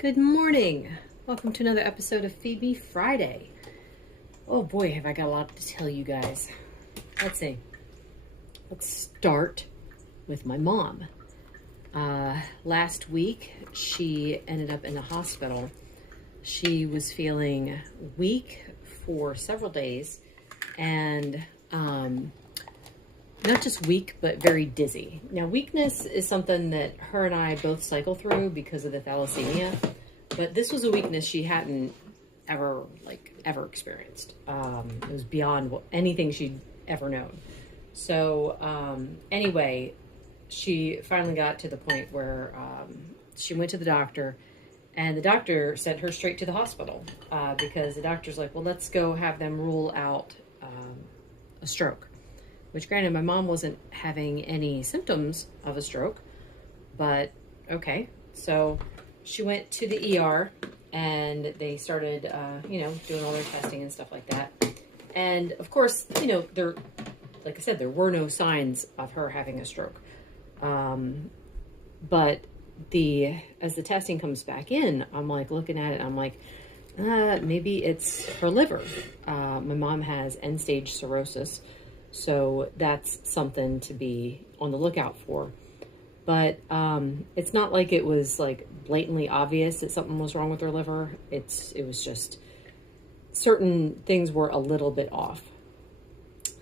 Good morning. Welcome to another episode of Feed Me Friday. Oh boy, have I got a lot to tell you guys. Let's see. Let's start with my mom. Last week, she ended up in the hospital. She was feeling weak for several days and not just weak, but very dizzy. Now, weakness is something that her and I both cycle through because of the thalassemia, but this was a weakness she hadn't ever experienced. It was beyond anything she'd ever known. So anyway, she finally got to the point where she went to the doctor, and the doctor sent her straight to the hospital because the doctor's like, well, let's go have them rule out a stroke. Which, granted, my mom wasn't having any symptoms of a stroke, but okay. So she went to the ER, and they started, doing all their testing and stuff like that. And of course, there, like I said, there were no signs of her having a stroke. But as the testing comes back in, I'm like looking at it, I'm like, maybe it's her liver. My mom has end-stage cirrhosis. So that's something to be on the lookout for. But it's not like it was like blatantly obvious that something was wrong with her liver. It was just certain things were a little bit off.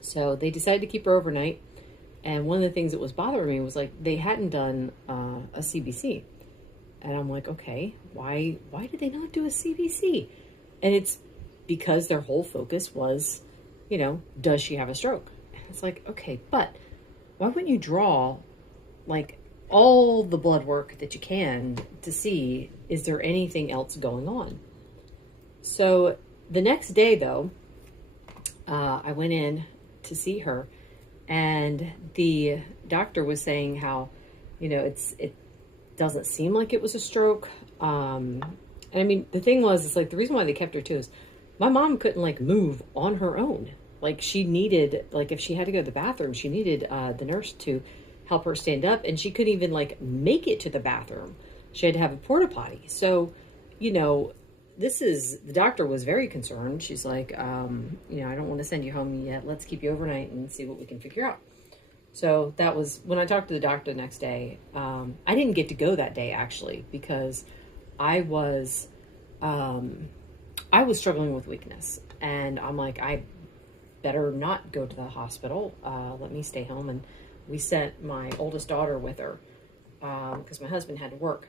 So they decided to keep her overnight. And one of the things that was bothering me was like they hadn't done a CBC. And I'm like, okay, why did they not do a CBC? And it's because their whole focus was, does she have a stroke? It's like, okay, but why wouldn't you draw like all the blood work that you can to see, is there anything else going on? So the next day though, I went in to see her, and the doctor was saying how, it doesn't seem like it was a stroke. And I mean, the thing was, it's like the reason why they kept her too is my mom couldn't like move on her own. Like she needed, like if she had to go to the bathroom, she needed the nurse to help her stand up, and she couldn't even like make it to the bathroom. She had to have a porta potty. So, the doctor was very concerned. She's like, I don't want to send you home yet. Let's keep you overnight and see what we can figure out. So that was when I talked to the doctor the next day. I didn't get to go that day actually because I was struggling with weakness, and I'm like, I better not go to the hospital. Let me stay home. And we sent my oldest daughter with her because my husband had to work.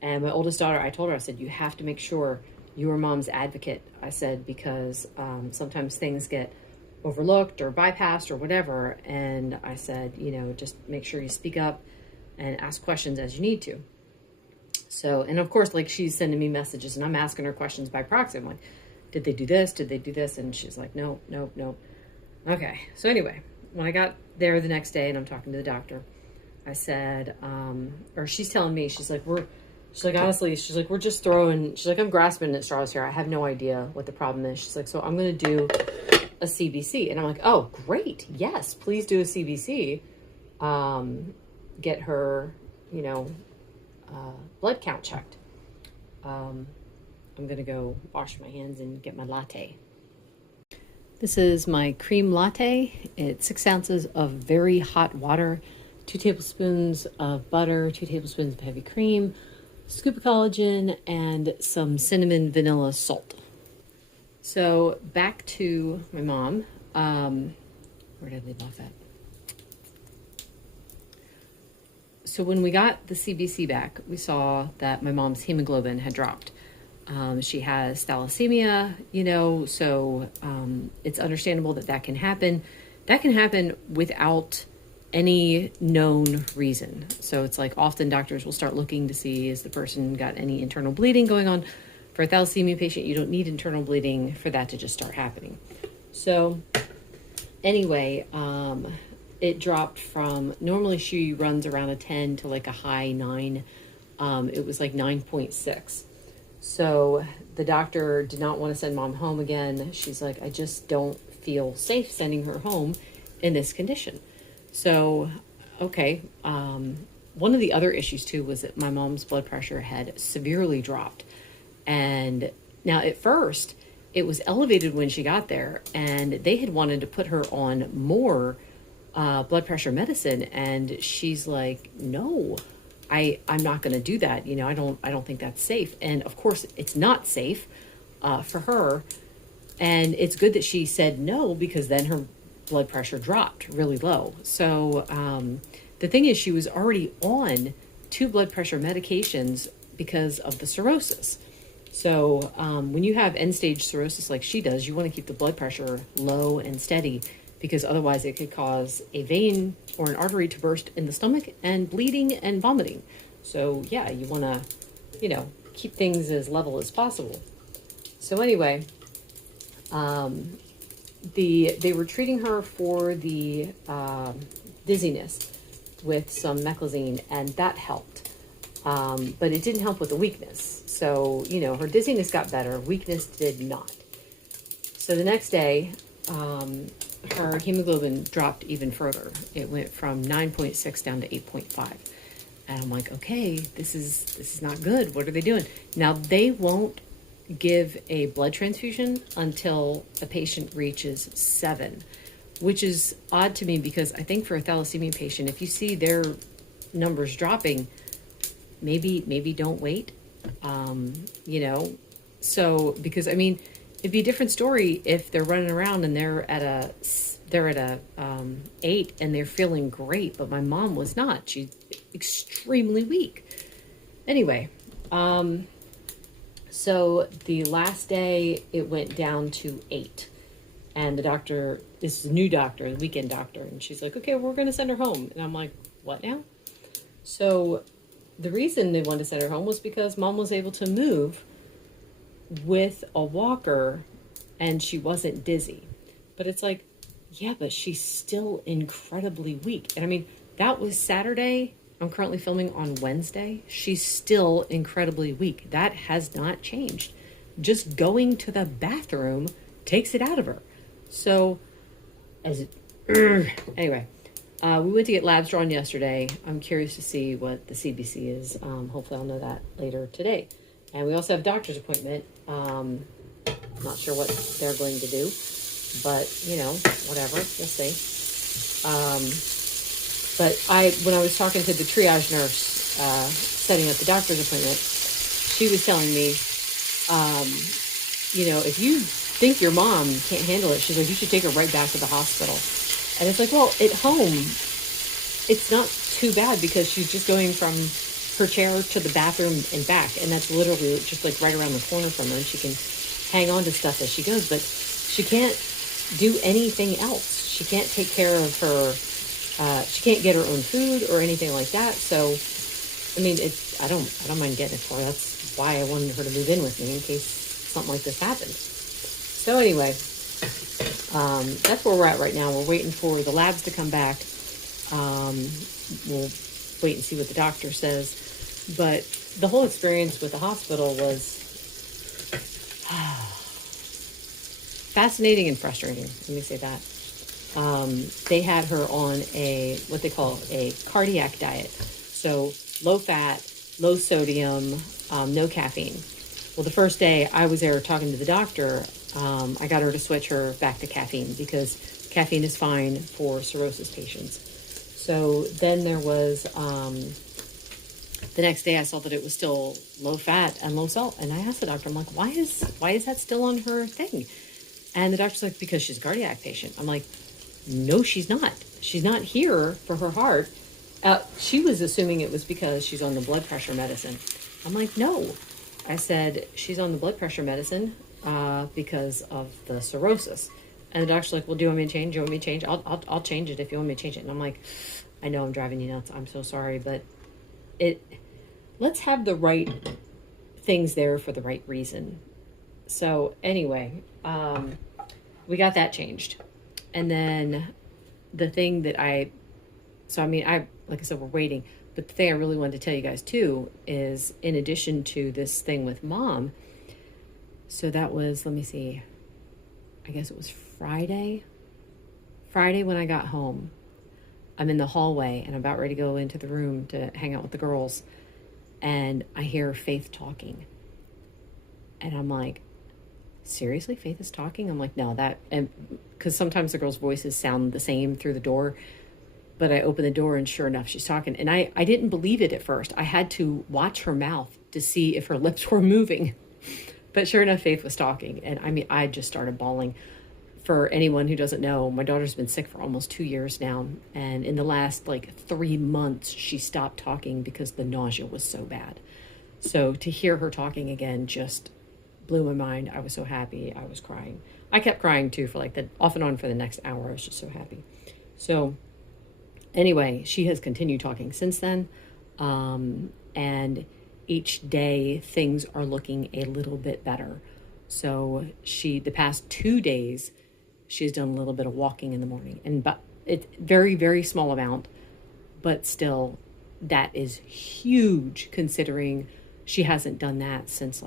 And my oldest daughter, I told her, I said, you have to make sure you are mom's advocate. I said, because sometimes things get overlooked or bypassed or whatever. And I said, just make sure you speak up and ask questions as you need to. So, and of course, like she's sending me messages and I'm asking her questions by proxy. I'm like, did they do this? Did they do this? And she's like, no. Okay. So anyway, when I got there the next day and I'm talking to the doctor, I said, or she's telling me, she's like, honestly, we're just I'm grasping at straws here. I have no idea what the problem is. She's like, so I'm going to do a CBC. And I'm like, oh, great. Yes, please do a CBC. Get her, blood count checked. I'm going to go wash my hands and get my latte. This is my cream latte. It's 6 ounces of very hot water, 2 tablespoons of butter, 2 tablespoons of heavy cream, a scoop of collagen, and some cinnamon vanilla salt. So back to my mom. Where did I leave off at? So when we got the CBC back, we saw that my mom's hemoglobin had dropped. She has thalassemia, so it's understandable that can happen. That can happen without any known reason. So it's like often doctors will start looking to see, is the person got any internal bleeding going on? For a thalassemia patient, you don't need internal bleeding for that to just start happening. So anyway, it dropped from, normally she runs around a 10 to like a high 9. It was like 9.6. So the doctor did not want to send mom home again. She's like, I just don't feel safe sending her home in this condition. So, okay, one of the other issues too was that my mom's blood pressure had severely dropped. And now at first it was elevated when she got there, and they had wanted to put her on more blood pressure medicine. And she's like, no, I'm not going to do that. You know, I don't think that's safe. And of course it's not safe for her. And it's good that she said no, because then her blood pressure dropped really low. So the thing is, she was already on 2 blood pressure medications because of the cirrhosis. So when you have end-stage cirrhosis like she does, you want to keep the blood pressure low and steady, because otherwise it could cause a vein or an artery to burst in the stomach and bleeding and vomiting. So yeah, you want to, you know, keep things as level as possible. So anyway, they were treating her for the dizziness with some meclizine, and that helped. But it didn't help with the weakness. So, you know, her dizziness got better, weakness did not. So the next day, her hemoglobin dropped even further. It went from 9.6 down to 8.5. And I'm like, okay, this is not good. What are they doing? Now, they won't give a blood transfusion until a patient reaches 7, which is odd to me, because I think for a thalassemia patient, if you see their numbers dropping, maybe don't wait. You know, so, because I mean, it'd be a different story if they're running around and they're at a 8 and they're feeling great, but my mom was not. She's extremely weak. Anyway, so the last day it went down to 8, and the doctor, this is a new doctor, the weekend doctor, and she's like, okay, we're going to send her home. And I'm like, what now? So the reason they wanted to send her home was because mom was able to move with a walker and she wasn't dizzy. But it's like, yeah, but she's still incredibly weak. And I mean, that was Saturday. I'm currently filming on Wednesday. She's still incredibly weak. That has not changed. Just going to the bathroom takes it out of her. So, anyway, we went to get labs drawn yesterday. I'm curious to see what the CBC is. Hopefully I'll know that later today. And we also have a doctor's appointment. Not sure what they're going to do, but, you know, whatever, we'll see. But when I was talking to the triage nurse, setting up the doctor's appointment, she was telling me, you know, if you think your mom can't handle it, she's like, you should take her right back to the hospital. And it's like, well, at home, it's not too bad, because she's just going from her chair to the bathroom and back, and that's literally just like right around the corner from her, and she can hang on to stuff as she goes, but she can't do anything else. She can't take care of her, she can't get her own food or anything like that. So, I mean, I don't mind getting it for her. That's why I wanted her to move in with me, in case something like this happened. So anyway, that's where we're at right now. We're waiting for the labs to come back. We'll wait and see what the doctor says. But the whole experience with the hospital was fascinating and frustrating. Let me say that. They had her on what they call a cardiac diet. So low fat, low sodium, no caffeine. Well, the first day I was there talking to the doctor, I got her to switch her back to caffeine, because caffeine is fine for cirrhosis patients. So then there was, the next day I saw that it was still low fat and low salt. And I asked the doctor, I'm like, why is that still on her thing? And the doctor's like, because she's a cardiac patient. I'm like, no, she's not. She's not here for her heart. She was assuming it was because she's on the blood pressure medicine. I'm like, no. I said, she's on the blood pressure medicine because of the cirrhosis. And the doctor's like, well, do you want me to change? Do you want me to change? I'll change it if you want me to change it. And I'm like, I know I'm driving you nuts. I'm so sorry, but let's have the right things there for the right reason. So anyway, we got that changed. And then the thing that like I said, we're waiting. But the thing I really wanted to tell you guys too is, in addition to this thing with mom, so that was, let me see, I guess it was Friday when I got home, I'm in the hallway and I'm about ready to go into the room to hang out with the girls. And I hear Faith talking. And I'm like, seriously, Faith is talking? I'm like, no, that, and because sometimes the girls' voices sound the same through the door. But I open the door and sure enough, she's talking. And I didn't believe it at first. I had to watch her mouth to see if her lips were moving. But sure enough, Faith was talking. And I mean, I just started bawling. For anyone who doesn't know, my daughter's been sick for almost 2 years now. And in the last 3 months, she stopped talking because the nausea was so bad. So to hear her talking again just blew my mind. I was so happy. I was crying. I kept crying too for the off and on for the next hour. I was just so happy. So anyway, she has continued talking since then. And each day things are looking a little bit better. So the past 2 days, she's done a little bit of walking in the morning, but it's very, very small amount, but still that is huge considering she hasn't done that since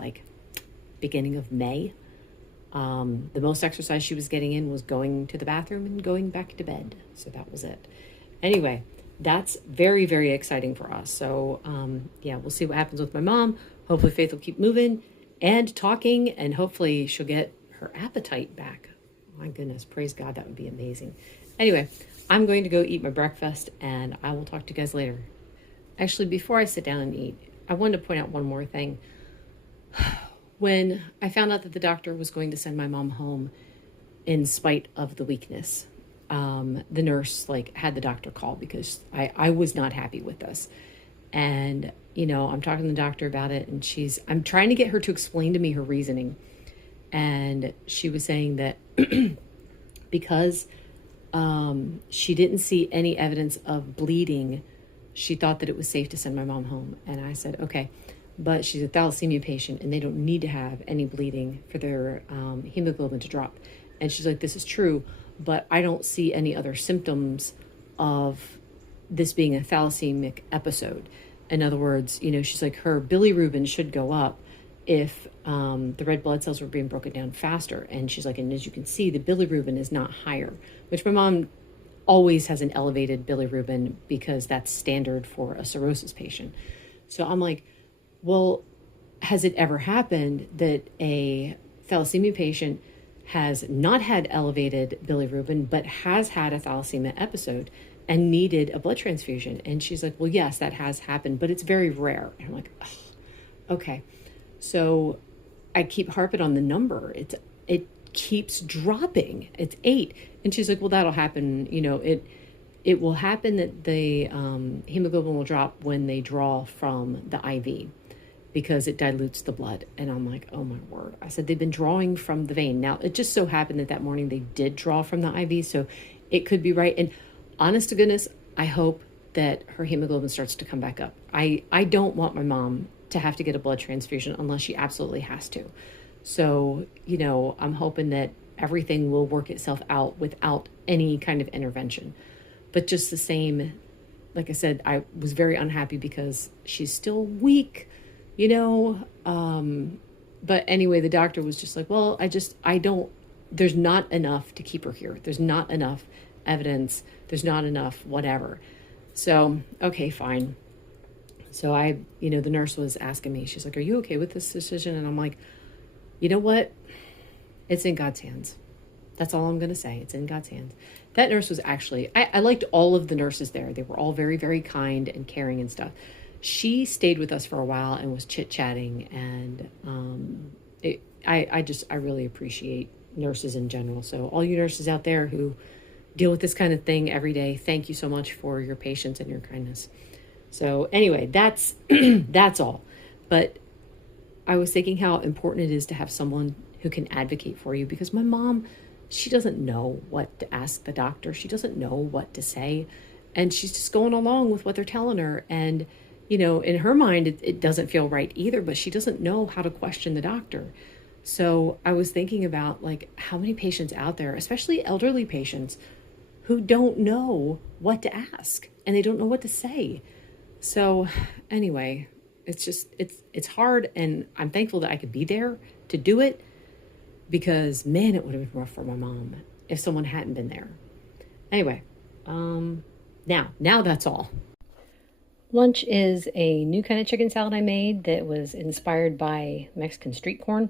beginning of May. The most exercise she was getting in was going to the bathroom and going back to bed. So that was it. Anyway, that's very, very exciting for us. So yeah, we'll see what happens with my mom. Hopefully Faith will keep moving and talking, and hopefully she'll get her appetite back. My goodness, praise God, that would be amazing. Anyway, I'm going to go eat my breakfast, and I will talk to you guys later. Actually, before I sit down and eat, I wanted to point out one more thing. When I found out that the doctor was going to send my mom home in spite of the weakness, the nurse had the doctor call because I was not happy with this. And, I'm talking to the doctor about it, and I'm trying to get her to explain to me her reasoning. And she was saying that because she didn't see any evidence of bleeding, she thought that it was safe to send my mom home. And I said, okay, but she's a thalassemia patient and they don't need to have any bleeding for their hemoglobin to drop. And she's like, this is true, but I don't see any other symptoms of this being a thalassemic episode. In other words, she's like, her bilirubin should go up if the red blood cells were being broken down faster. And she's like, and as you can see, the bilirubin is not higher, which my mom always has an elevated bilirubin because that's standard for a cirrhosis patient. So I'm like, well, has it ever happened that a thalassemia patient has not had elevated bilirubin, but has had a thalassemia episode and needed a blood transfusion? And she's like, well, yes, that has happened, but it's very rare. And I'm like, oh, okay. So I keep harping on the number. It keeps dropping. It's 8. And she's like, well, that'll happen. It will happen that the hemoglobin will drop when they draw from the IV because it dilutes the blood. And I'm like, oh my word. I said, they've been drawing from the vein. Now, it just so happened that morning they did draw from the IV. So it could be right. And honest to goodness, I hope that her hemoglobin starts to come back up. I don't want my mom to have to get a blood transfusion unless she absolutely has to. So, I'm hoping that everything will work itself out without any kind of intervention. But just the same, like I said, I was very unhappy because she's still weak, but anyway, the doctor was just like, well, there's not enough to keep her here. There's not enough evidence. There's not enough whatever. So, okay, fine. So the nurse was asking me, she's like, are you okay with this decision? And I'm like, you know what? It's in God's hands. That's all I'm going to say. It's in God's hands. That nurse was actually, I liked all of the nurses there. They were all very, very kind and caring and stuff. She stayed with us for a while and was chit-chatting. And I really appreciate nurses in general. So all you nurses out there who deal with this kind of thing every day, thank you so much for your patience and your kindness. So anyway, that's that's all. But I was thinking how important it is to have someone who can advocate for you, because my mom, she doesn't know what to ask the doctor. She doesn't know what to say. And she's just going along with what they're telling her. And, in her mind, it doesn't feel right either, but she doesn't know how to question the doctor. So I was thinking about how many patients out there, especially elderly patients, who don't know what to ask and they don't know what to say. So anyway, it's hard, and I'm thankful that I could be there to do it, because man, it would have been rough for my mom if someone hadn't been there. Anyway, Now that's all. Lunch is a new kind of chicken salad I made that was inspired by Mexican street corn.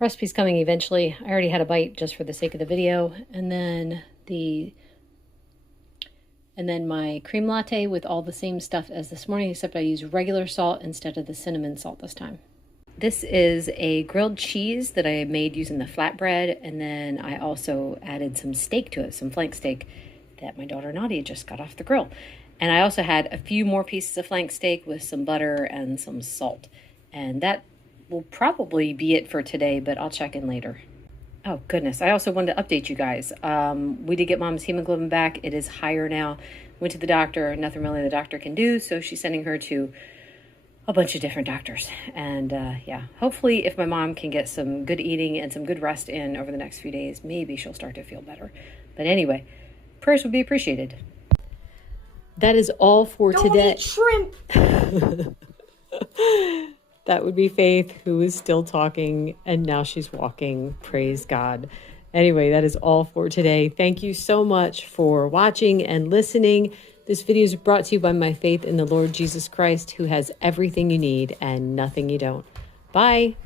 Recipe's coming eventually. I already had a bite just for the sake of the video. And then my cream latte with all the same stuff as this morning, except I used regular salt instead of the cinnamon salt this time. This is a grilled cheese that I made using the flatbread, and then I also added some steak to it, some flank steak that my daughter Nadia just got off the grill. And I also had a few more pieces of flank steak with some butter and some salt. And that will probably be it for today, but I'll check in later. Oh, goodness. I also wanted to update you guys. We did get Mom's hemoglobin back. It is higher now. Went to the doctor. Nothing really the doctor can do, so she's sending her to a bunch of different doctors. And yeah, hopefully if my mom can get some good eating and some good rest in over the next few days, maybe she'll start to feel better. But anyway, prayers would be appreciated. That is all for today. Don't eat shrimp. That would be Faith, who is still talking, and now she's walking. Praise God. Anyway, that is all for today. Thank you so much for watching and listening. This video is brought to you by my faith in the Lord Jesus Christ, who has everything you need and nothing you don't. Bye.